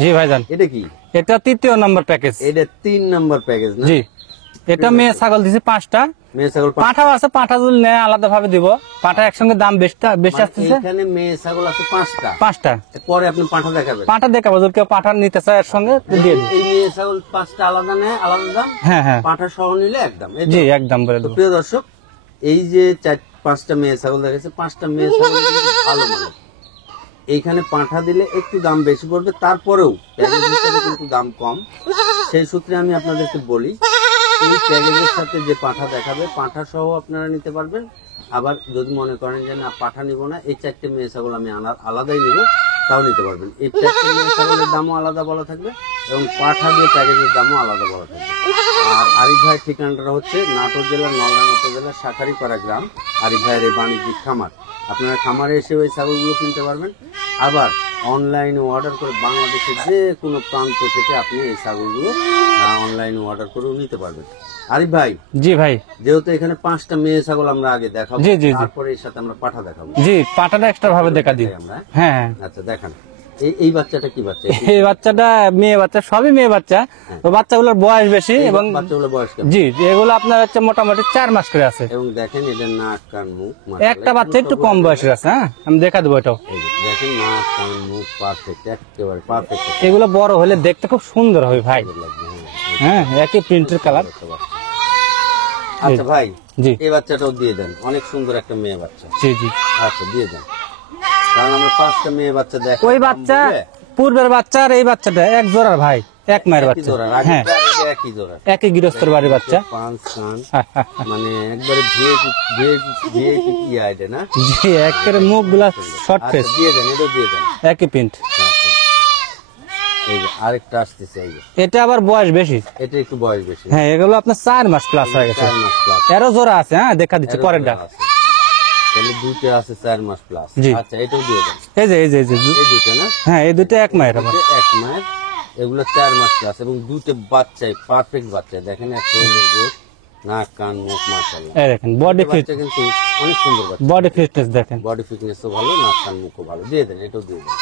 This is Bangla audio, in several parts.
জি ভাইজান, এটা কি? এটা 3য় নম্বর প্যাকেজ। এটা 3 নম্বর প্যাকেজ না? জি, এটা মেয়ে ছাগল দিছি 5টা, মেয়ে ছাগল পাঠাও আছে। পাঠা যদি নেয় আলাদা ভাবে দিব। পাঠা একসঙ্গে দাম বেশি আসতেছে। এখানে মেয়ে ছাগল আছে 5টা। 5টা পরে আপনি পাঠা দেখাবেন। পাঠা দেখাবো, যদি কেউ পাঠা নিতে চায় এর সঙ্গে দিয়ে দিই। এই মেয়ে ছাগল 5টা আলাদা নেয়, আলাদা দাম। হ্যাঁ হ্যাঁ, পাঠা সহ নিলে একদম। জি একদম বলে দেবো। প্রিয় দর্শক, এই যে 4-5টা মেয়ে ছাগল দেখাচ্ছে, 5টা মেয়ে ছাগল কিন্তু ভালো মানে। এইখানে পাঠা দিলে একটু দাম বেশি পড়বে, তারপরেও প্যাকেজ হিসেবে কিন্তু দাম কম। সেই সূত্রে আমি আপনাদেরকে বলি, এই প্যাকেজের সাথে যে পাঠা দেখাবে, পাঠা সহ আপনারা নিতে পারবেন। আবার যদি মনে করেন যে না পাঠা নিব না, এই 4টে মেয়ে ছাগল আমি আলাদাই নিব, তাও নিতে পারবেন। এই 4টে মেয়ে ছাগলের দামও আলাদা বলা থাকবে এবং পাঠা দিয়ে প্যাকেজের দামও আলাদা বলা থাকবে। আর আরিফ ভাইয়ের ঠিকানাটা হচ্ছে নাটোর জেলার নলডাঙ্গা উপজেলার শাঁখারীপাড়া গ্রাম। আরিফ ভাইয়ের এই বাণিজ্যিক খামার। আপনারা খামারে এসে ওই ছাগলগুলো কিনতে পারবেন। আবার অনলাইনে অর্ডার করে বাংলাদেশের যে কোনো প্রান্ত থেকে আপনি এই ছাগলগুলো অনলাইনে অর্ডার করেও নিতে পারবেন। আরিফ ভাই। জি ভাই, যেহেতু এখানে 5টা মেয়ে ছাগল আমরা আগে দেখাবো, জি জি, তারপরে এর সাথে আমরা পাঠা দেখাবো। জি, পাঠাটা এক্সট্রা ভাবে দেখা দিই আমরা। হ্যাঁ হ্যাঁ। আচ্ছা দেখান, এই বাচ্চাটা কি বাচ্চা? এই বাচ্চাটা মেয়ে বাচ্চা, সবই মেয়ে বাচ্চা। তো বাচ্চাগুলোর বয়স বেশি এবং বাচ্চাগুলোর বয়স কেমন? জি, এগুলো আপনার হচ্ছে মোটামুটি 4 মাস করে আছে। এবং দেখেন এদের নাক কান মুখ, একটা বাচ্চা একটু কম বয়সের আছে। হ্যাঁ, আমি দেখা দেবো এটাও। দেখেন নাক কান মুখ পারফেক্ট, একেবারে পারফেক্ট। এগুলো বড় হলে দেখতে খুব সুন্দর হবে ভাই। হ্যাঁ, একই প্রিন্টের কালার। আচ্ছা ভাই, জি, এই বাচ্চাটাও দিয়ে দেন, অনেক সুন্দর একটা মেয়ে বাচ্চা। জি জি, আচ্ছা দিয়ে দেন, কারণ আমরা 5টা মেয়ে বাচ্চা দেখ। ওই বাচ্চা পূর্বের বাচ্চা আর এই বাচ্চাটা এক জোড়ার ভাই, এক মায়ের বাচ্চা। হ্যাঁ, একই জোড়া, একই গৃহস্থর বাড়ির বাচ্চা। পাঁচ কান মানে একবারে ভিএপি আইডে না? জি, একেবারে মুখ গুলা শর্ট ফেস। দিয়ে দেন, এটা দিয়ে দেন, একই প্রিন্ট। এই যে আরেকটা আসতেছে, এই যে এটা আবার বয়স বেশি। এটা একটু বয়স বেশি। হ্যাঁ, এগুলো আপনার 4 মাস প্লাস হয়ে গেছে। 4 মাস প্লাস। এরও জোড়া আছে। হ্যাঁ, দেখা দিচ্ছে পরের ডাক। তাহলে দুটো আছে 4 মাস প্লাস। আচ্ছা এটাও দিয়ে দেন। এই যে এই দুটো না? হ্যাঁ, এই দুটো এক মায়ের আবার। এক মায়ের, এগুলো 4 মাস প্লাস এবং দুটো বাচ্চাই পারফেক্ট বাচ্চা। দেখেন একটা গ্রোথ, নাক কান মুখ মাশাআল্লাহ। এই দেখেন বডি ফিট, কিন্তু অনেক সুন্দর বাচ্চা। বডি ফিটনেস দেখেন, বডি ফিটনেসও ভালো, নাক কান মুখও ভালো। দিয়ে দেন, এটাও দিয়ে দেন।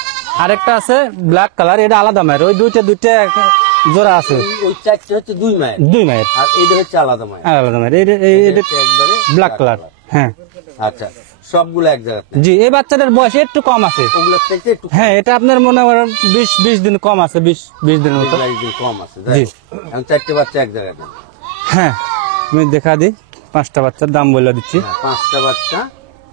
আরেকটা আছে ব্ল্যাক কালার, এটা আলাদা মায়ের। ওই দুইটা জোড়া আছে। ওই 4টে হচ্ছে 2 মায়ের, 2 মায়ের, আর এইটা হচ্ছে আলাদা মায়ের। আলাদা মায়ের। এটা একবারে ব্ল্যাক কালার। হ্যাঁ, আচ্ছা সবগুলো এক জায়গাতে? জি, এই বাচ্চাটার বয়স একটু কম আছে। ওগুলোর থেকে একটু, হ্যাঁ, এটা আপনার মনে করেন 20 দিন কম আছে, 20 দিনের মতো। কম আছে। জি, এখন 4টে বাচ্চা এক জায়গায় দেন। হ্যাঁ, আমি দেখা দিই। 5টা বাচ্চার দাম বলে দিচ্ছি। 5টা বাচ্চা,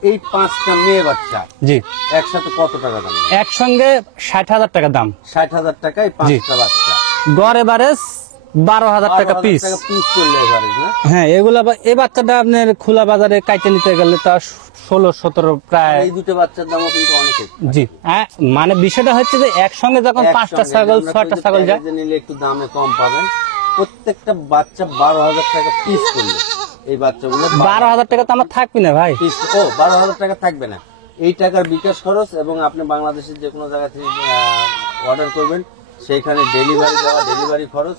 এই 5টা মেয়ে বাচ্চা জি, একসাথে কত টাকা দাম? একসঙ্গে 60,000 টাকা দাম। 60,000 টাকায় 5টা বাচ্চা। গড় এভারেজ 12,000 টাকা পিস। পিস করলে এভারেজ না? হ্যাঁ, এগুলা এই বাচ্চাটা আপনার খোলা বাজারে কাইটে নিতে গেলে তা 16-17 প্রায়। এই দুটো বাচ্চার দামও কিন্তু অনেক। জি, মানে বিষয়টা হচ্ছে যে একসঙ্গে যখন 5টা ছাগল 6টা ছাগল যায়, নিলে একটু দামে কম পাবেন। প্রত্যেকটা বাচ্চা 12,000 টাকা পিস করলে এই বাচ্চাগুলো 12,000 টাকা তো আমার থাকবে না ভাই। 12,000 টাকা থাকবে না। এই টাকার বিকাশ খরচ এবং আপনি বাংলাদেশের যে কোনো জায়গা থেকে অর্ডার করবেন, সেইখানে ডেলিভারি দেওয়া, ডেলিভারি খরচ,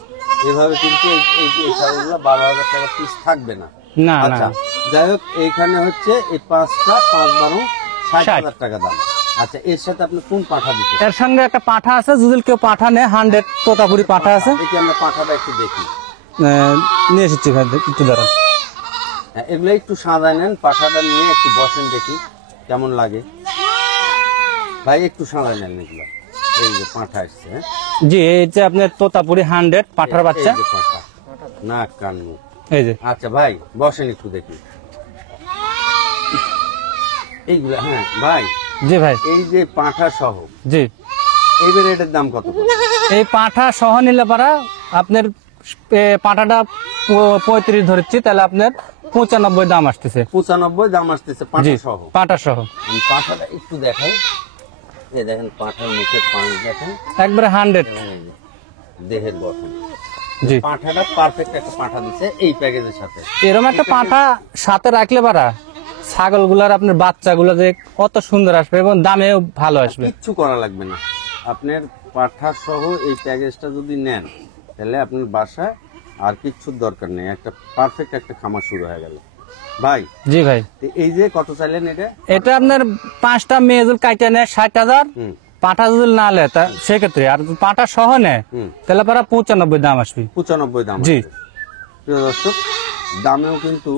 এভাবে কিন্তু এই ছাগলগুলো 12,000 টাকা পিস থাকবে না। না না, আচ্ছা যাই হোক, এইখানে হচ্ছে এই 5টা 5-12 60,000 টাকা দাম। আচ্ছা এর সাথে আপনি কোন পাঠা দিতে? এর সঙ্গে একটা পাঠা আছে, যদি কেউ পাঠা নেয় 100 তোতাপুরি পাঠা আছে। দেখি আমরা পাঠাটা একটু দেখি। নিয়ে এসেছি ভাই, একটু দাঁড়ান। এগুলো একটু সাজায় নেন, পাঠাটা নিয়ে একটু বসেন, দেখি কেমন লাগে। ভাই একটু সাজায় নেন এগুলো। এই যে পাঠা আসছে। জি, এই যে আপনার তোতাপুরি 100 পাঠার বাচ্চা। এই যে পাঠা, নাক কান মুখ। এই যে, আচ্ছা ভাই বসেন একটু দেখি এইগুলো। হ্যাঁ ভাই। জি ভাই, এই যে পাঠা সহ, জি, এইবার এটার দাম কত? এই পাঠা সহ নিলে পারা আপনার পাঠাটা 35 ধরেছি, তাহলে আপনার 95 দাম আসতেছে। 95 দাম আসতেছে পাঠা সহ? পাঠা সহ। আমি পাঠাটা একটু দেখাই। এই দেখেন পাঠার মুখের পাঁচ দেখেন, একবারে 100 দেহের গঠন। জি, পাঠাটা পারফেক্ট একটা পাঠা দিচ্ছে এই প্যাকেজের সাথে। এরকম একটা পাঠা সাথে রাখলে পারা ছাগলগুলার আপনার বাচ্চাগুলো যে কত সুন্দর আসবে এবং দামেও ভালো আসবে। কিচ্ছু করা লাগবে না, আপনার পাঠা সহ এই প্যাকেজটা যদি নেন, তাহলে আপনার বাসায় আর কিচ্ছুর দরকার নেই। একটা পারফেক্ট একটা খামার শুরু হয়ে গেল ভাই। জি ভাই, এই যে কত চাইলেন এটা? এটা আপনার 5টা মেজুল কাইটা নেয় 60,000, পাঁঠা যদি না নেয় তা সেক্ষেত্রে, আর যদি পাঁঠা সহ নেয় হুম। তাহলে পারা 95 দাম আসবে। 95 দাম জি। আছে। প্রিয় দর্শক, দামেও কিন্তু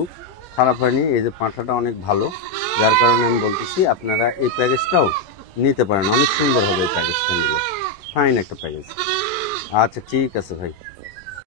খারাপ হয়নি, এই যে পাঁঠাটা অনেক ভালো, যার কারণে আমি বলতেছি আপনারা এই প্যাকেজটাও নিতে পারেন, অনেক সুন্দর হবে এই প্যাকেজটা নিলে, ফাইন একটা প্যাকেজ। আচ্ছা ঠিক আছে ভাই।